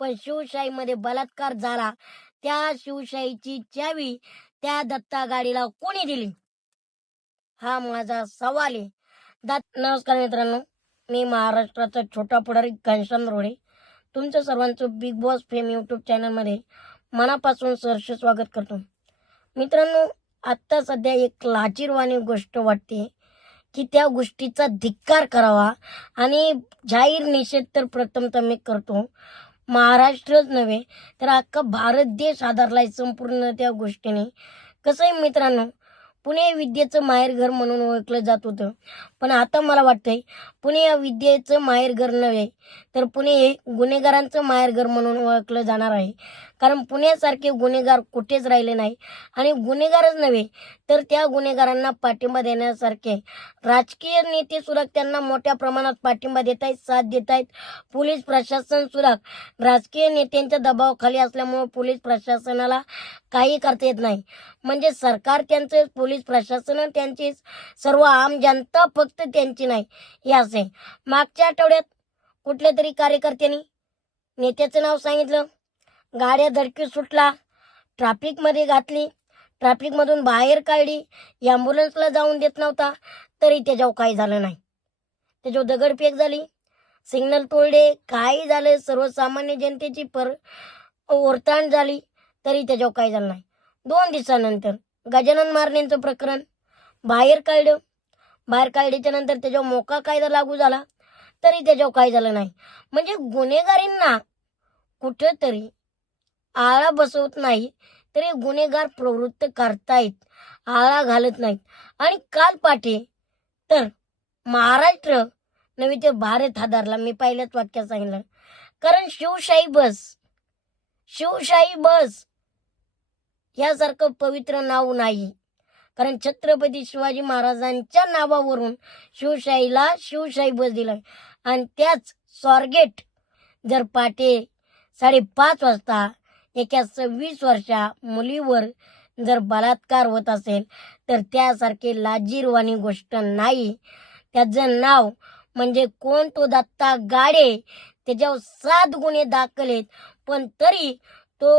पण शिवशाहीमध्ये बलात्कार झाला. त्या शिवशाहीची चावी त्या दत्ता गाडीला कोणी दिली? हा माझा सवाल आहे. दत्त नमस्कार मित्रांनो. मी महाराष्ट्राचा छोटा पुढारी घनश्याम रोडे. तुमचं सर्वांचं बिग बॉस फेम यूट्यूब चॅनलमध्ये मनापासून सहर्ष स्वागत करतो. मित्रांनो आत्ता सध्या एक लाचिरवाणी गोष्ट वाटते की त्या गोष्टीचा धिक्कार करावा आणि जाहीर निषेध तर प्रथमतः मी करतो. महाराष्ट्रच नव्हे तर अख्खा भारत देश आधारलाय संपूर्ण त्या गोष्टीने. कसं आहे मित्रांनो पुणे विद्येचं माहेरघर म्हणून ओळखलं जात होतं. पण आता मला वाटतंय पुणे या विद्येचं माहेरघर नव्हे तर पुणे हे गुन्हेगारांचं माहेरघर म्हणून ओळखलं जाणार आहे. कारण पुण्यासारखे गुन्हेगार कुठेच राहिले नाही. आणि गुन्हेगारच नव्हे तर त्या गुन्हेगारांना पाठिंबा देण्यासारखे राजकीय नेते सुद्धा त्यांना मोठ्या प्रमाणात पाठिंबा देत आहेत साथ देत आहेत पोलीस प्रशासन सुद्धा राजकीय नेत्यांच्या दबावाखाली असल्यामुळे पोलीस प्रशासनाला काही करता येत नाही. म्हणजे सरकार त्यांचं पोलीस प्रशासन त्यांचीच सर्व आम जनता फक्त त्यांची नाही. हे असे मागच्या आठवड्यात कुठल्या तरी कार्यकर्त्यांनी नेत्याचं नाव सांगितलं? गाड्या धडकी सुटला. ट्रॅफिकमध्ये घातली. ट्रॅफिकमधून बाहेर काढली. ॲम्ब्युलन्सला जाऊन देत नव्हता. तरी त्याच्यावर काही झालं नाही. त्याच्यावर दगडफेक झाली. सिग्नल तोडले. काही झालं. सर्वसामान्य जनतेची पर ओरताण झाली. तरी त्याच्यावर काही झालं नाही. दोन दिवसानंतर गजानन मारणेंचं प्रकरण बाहेर काढलं. बाहेर काढल्याच्या नंतर त्याच्यावर मोका कायदा लागू झाला. तरी त्याच्यावर काही झालं नाही. म्हणजे गुन्हेगारींना कुठंतरी आळा बसवत नाही तरी गुन्हेगार प्रवृत्त करतायत आळा घालत नाहीत. आणि काल पाठे तर महाराष्ट्र नव्हे ते भारत हादरला मी पहिल्याच वाक्यात सांगितलं. कारण शिवशाही बस शिवशाही बस यासारखं पवित्र नाव नाही. कारण छत्रपती शिवाजी महाराजांच्या नावावरून शिवशाहीला शिवशाही बस दिला. आणि त्याच स्वारगेट जर पाटे साडेपाच वाजता एका सव्वीस वर्षा मुलीवर जर बलात्कार होत असेल तर त्यासारखी लाजीरवाणी गोष्ट नाही. त्याचं नाव म्हणजे कोण तो दत्ता गाडे त्याच्यावर सात गुन्हे दाखल आहेत. पण तरी तो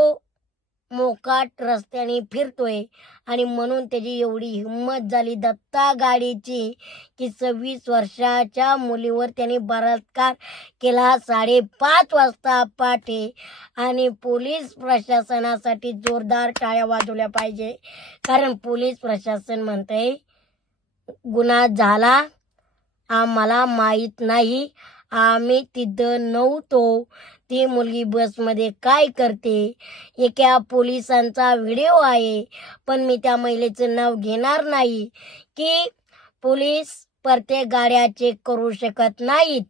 मोकाट रस्त्याने फिरतोय आणि म्हणून त्याची एवढी हिंमत झाली. दत्ता गाडीची की सव्वीस वर्षाच्या मुलीवर त्याने बलात्कार केला. साडेपाच वाजता पाठे आणि पोलीस प्रशासनासाठी जोरदार टाळ्या वाजवल्या पाहिजे. कारण पोलीस प्रशासन म्हणतंय गुन्हा झाला आम्हाला माहीत नाही. आम्ही तिथं नव्हतो. ती मुलगी बसमध्ये काय करते? एका पोलिसांचा व्हिडिओ आहे पण मी त्या महिलेचं नाव घेणार नाही. की पोलीस प्रत्येक गाड्या चेक करू शकत नाहीत.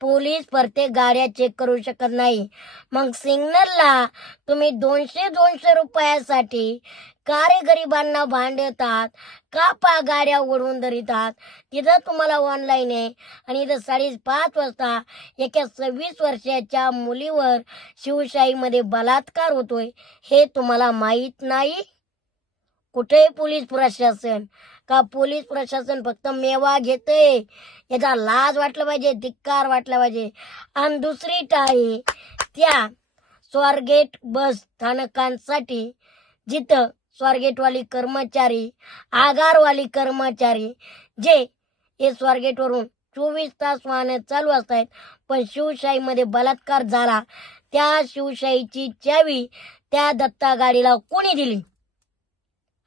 पोलीस प्रत्येक गाड्या चेक करू शकत नाही. मग सिग्नलला तुम्ही दोनशे दोनशे रुपयासाठी का रे गरिबांना भांडतात का पा गाड्या ओढवून धरितात? तिथं तुम्हाला ऑनलाईन आहे. आणि इथं साडेपाच वाजता एका सव्वीस वर्षाच्या मुलीवर शिवशाहीमध्ये बलात्कार होतोय. हे तुम्हाला माहीत नाही? कुठे पोलीस प्रशासन का पोलीस प्रशासन फक्त मेवा घेते याचा लाज वाटला पाहिजे धिक्कार वाटला पाहिजे. आणि दुसरी टाळी त्या स्वारगेट बस स्थानकांसाठी जिथं स्वारगेटवाली कर्मचारी आगारवाली कर्मचारी जे हे स्वारगेटवरून चोवीस तास वाहनं चालू असतात पण शिवशाहीमध्ये बलात्कार झाला त्या शिवशाहीची चावी त्या दत्ता गाडीला कोणी दिली?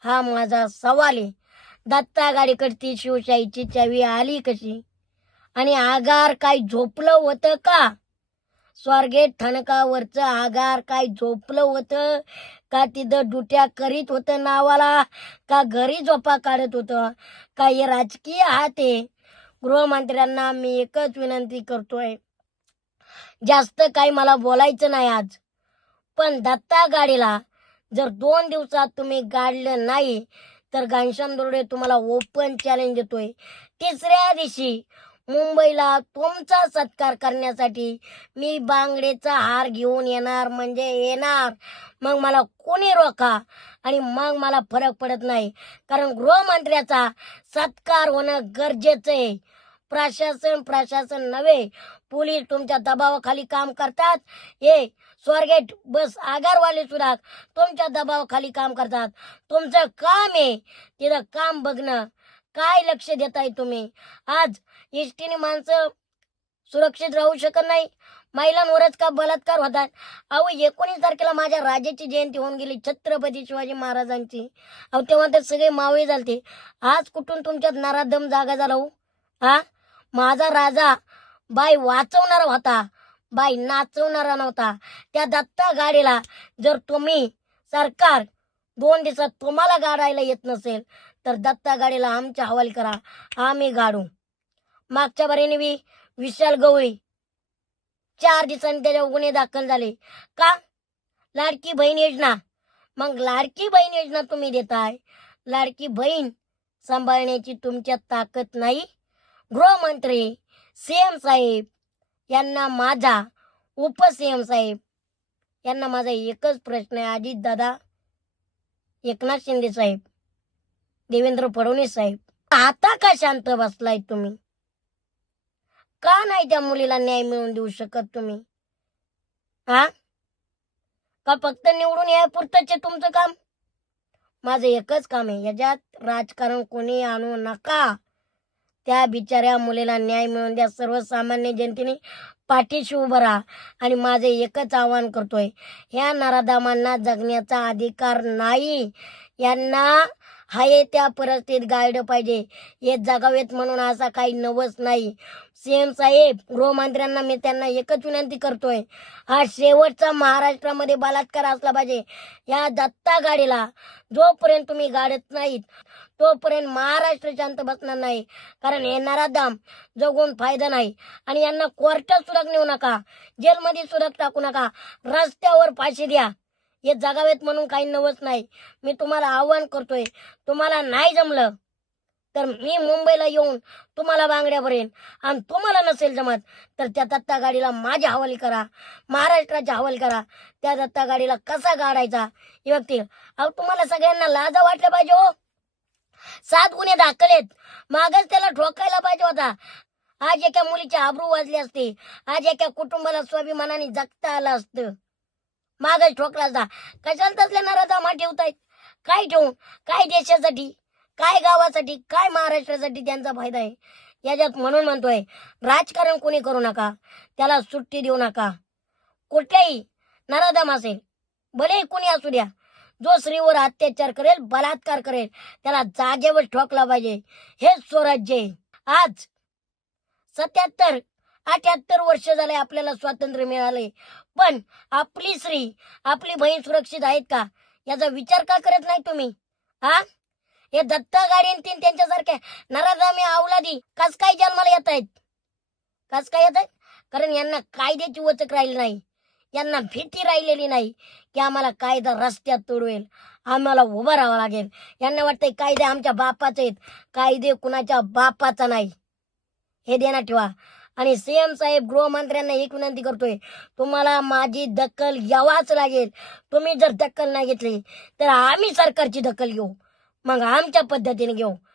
हा माझा सवाल आहे. दत्ता गाडीकडची शिवशाहीची चावी आली कशी? आणि आगार काय झोपलं होतं का? स्वारगेट ठणकावरचं आगार काय झोपलं होतं? का तिथं डुट्या करीत होतं नावाला? का घरी झोपा काढत होतं? का हे राजकीय हात आहे. गृहमंत्र्यांना मी एकच विनंती करतोय. जास्त काही मला बोलायचं नाही आज. पण दत्ता गाडीला जर दोन दिवसात तुम्ही गाडलं नाही तर घनश्याम दुर्डे तुम्हाला ओपन चॅलेंज देतोय. तिसऱ्या दिवशी मुंबईला तुमचा सत्कार करण्यासाठी मी बांगडेचा हार घेऊन येणार म्हणजे येणार. मग मला कोणी रोखा आणि मग मला फरक पडत नाही. कारण गृहमंत्र्याचा सत्कार होणं गरजेचं आहे. प्रशासन प्रशासन नव्हे पोलीस तुमच्या दबावाखाली काम करतात. हे स्वारगेट बस आगारवाले सुद्धा तुमच्या दबावाखाली काम करतात. तुमचं काम आहे तिथं काम बघणं. काय लक्ष देताय तुम्ही? आज एसटीने माणसं सुरक्षित राहू शकत नाही. महिलांवरच का बलात्कार होतात? अहो एकोणीस तारखेला माझ्या राजाची जयंती होऊन गेली छत्रपती शिवाजी महाराजांची. अहो तेव्हा ते सगळे मावळे झालते. आज कुठून तुमच्यात नराधम जागा झाला हो? हा माझा राजा बाई वाचवणारा होता. बाई नाचवणारा नव्हता. त्या दत्ता गाडीला जर तुम्ही सरकार दोन दिवसात तुम्हाला गाडायला येत नसेल तर दत्ता गाडीला आमच्या हवाली करा. आम्ही गाडू. मागच्या बारीने बी विशाल गवळी चार दिवसांनी त्याच्यावर गुन्हे दाखल झाले. का? लाडकी बहीण योजना. मग लाडकी बहीण योजना तुम्ही देताय. लाडकी बहीण सांभाळण्याची तुमच्यात ताकद नाही. गृहमंत्री सीएम साहेब यांना माझा उपसीएम साहेब. यांना माझा एकच प्रश्न आहे अजितदादा एकनाथ शिंदे साहेब देवेंद्र फडणवीस साहेब. आता का शांत बसलाय तुम्ही? का नाही त्या मुलीला न्याय मिळवून देऊ शकत तुम्ही? हा? का फक्त निवडून यापुरतच आहे तुमचं काम? माझं एकच काम आहे याच्यात राजकारण कोणी आणू नका. त्या बिचाऱ्या मुलीला न्याय मिळवून द्या. सर्वसामान्य जनतेने पाठीशी उभं राहा. आणि माझे एकच आवाहन करतोय ह्या नराधामांना जगण्याचा अधिकार नाही. यांना हाय त्या परिस्थितीत गायड पाहिजे. हे जगावेत म्हणून असा काही नवस नाही. सीएम साहेब गृहमंत्र्यांना मी त्यांना एकच विनंती करतोय. हा शेवटचा महाराष्ट्रामध्ये बलात्कार असला पाहिजे. या दत्ता गाडीला जोपर्यंत तुम्ही गाडत नाहीत तोपर्यंत महाराष्ट्र शांत बसणार नाही. कारण येणारा दाम जगून फायदा नाही. आणि यांना कोर्टात सुद्धा नेऊ नका. जेलमध्ये सुद्धा टाकू नका. रस्त्यावर फाशी द्या. हे जगावेत म्हणून काही नवच नाही. मी तुम्हाला आव्हान करतोय. तुम्हाला नाही जमलं तर मी मुंबईला येऊन तुम्हाला बांगड्या भरेन. आणि तुम्हाला नसेल जमत तर त्या दत्ता गाडीला माझ्या हवाली करा. महाराष्ट्राच्या हवाली करा. त्या दत्ता गाडीला कसा गाडायचा? हे अहो तुम्हाला सगळ्यांना लाजा वाटलं पाहिजे हो. सात गुन्हे दाखल आहेत. मागच त्याला ठोकायला पाहिजे होता. आज एका मुलीची आबरू वाजली असते. आज एका कुटुंबाला स्वाभिमानाने जगता आलं असतं. मागच ठोकला जा. कशाला तसल्या नराजामा ठेवतायत? काय ठेवून? काय देशासाठी? काय गावासाठी? काय महाराष्ट्रासाठी त्यांचा फायदा आहे? याच्यात म्हणून म्हणतोय राजकारण कोणी करू नका? त्याला सुट्टी देऊ नका. कुठल्याही नराधम असेल भले कुणी असू द्या जो स्त्रीवर अत्याचार करेल बलात्कार करेल त्याला जागेवर ठोकला पाहिजे. हेच स्वराज्य आज सत्याहत्तर अठ्याहत्तर वर्ष झाले आपल्याला स्वातंत्र्य मिळाले. पण आपली स्त्री आपली बहीण सुरक्षित आहेत का? याचा विचार का करत नाही तुम्ही? हा हे दत्ता गाडी तीन त्यांच्यासारख्या नराधामी अवलादी कस काय जन्माला येत आहेत? कस काय येत आहेत? कारण यांना कायद्याची वचक राहिली नाही. यांना भीती राहिलेली नाही की आम्हाला कायदा रस्त्यात तोडवेल. आम्हाला उभं राहावं लागेल. यांना वाटतंय कायदे आमच्या बापाचे आहेत. कायदे कुणाच्या बापाचा नाही. हे देण्यात ठेवा. आणि सीएम साहेब गृहमंत्र्यांना एक विनंती करतोय तुम्हाला माझी दखल घ्यावाच लागेल. तुम्ही जर दखल नाही घेतली तर आम्ही सरकारची दखल घेऊ. मग आमच्या पद्धतीने घेऊ.